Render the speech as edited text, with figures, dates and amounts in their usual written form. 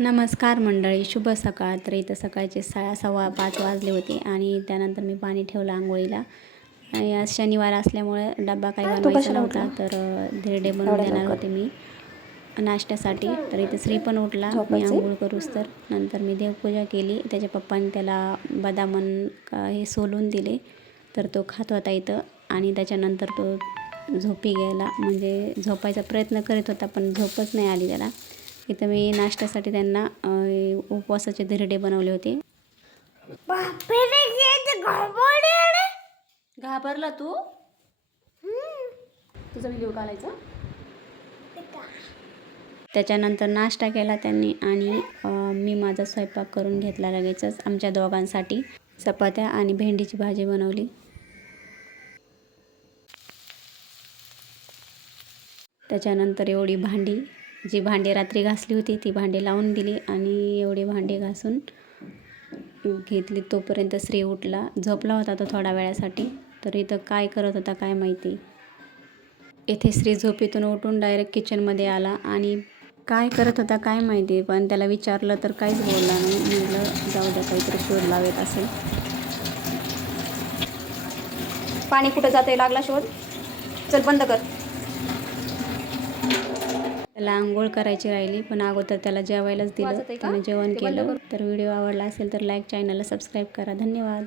नमस्कार मंडळी, शुभ सकाळ. तर इथं सकाळचे 5:15 वाजले होते आणि त्यानंतर मी पाणी ठेवलं आंघोळीला. आणि आज शनिवार असल्यामुळे डब्बा काही बनवायचा नव्हता, तर धिरडे बनवून देणार होते मी नाश्त्यासाठी. तर इथं श्री पण उठला मी आंघोळ करूस तर. नंतर मी देवपूजा केली. त्याच्या पप्पाने त्याला बदामन हे सोलून दिले, तर तो खात होता इथं. आणि त्याच्यानंतर तो झोपी गेला, म्हणजे झोपायचा प्रयत्न करीत होता पण झोपच नाही आली त्याला. इथं मी नाश्त्यासाठी त्यांना उपवासाचे धिरडे बनवले होते. घाबरला तू? तुझा व्हिडिओ काढायचा. त्याच्यानंतर नाश्ता केला त्यांनी आणि मी माझा स्वयंपाक करून घेतला लगेचच. आमच्या दोघांसाठी चपात्या आणि भेंडीची भाजी बनवली. त्याच्यानंतर एवढी भांडी, जी भांडी रात्री घासली होती ती भांडी लावून दिली आणि एवढी भांडी घासून घेतली. तोपर्यंत श्री उठला. झोपला होता तो थोड्या वेळासाठी, तर इथं काय करत होता काय माहिती. येथे श्री झोपेतून उठून डायरेक्ट किचनमध्ये आला आणि काय करत होता काय माहिती, पण त्याला विचारलं तर काहीच बोलला नाही. म्हटलं जाऊ द्या, काहीतरी शोध लावेत असेल. पाणी कुठं जातंय, लागला शोध. चल बंद कर. त्याला आंघोळ करायची राहिली, पण अगोदर त्याला जेवायलाच दिलं. त्यानं जेवण केलं. तर व्हिडिओ आवडला असेल तर लाईक, चॅनलला सबस्क्राईब करा. धन्यवाद.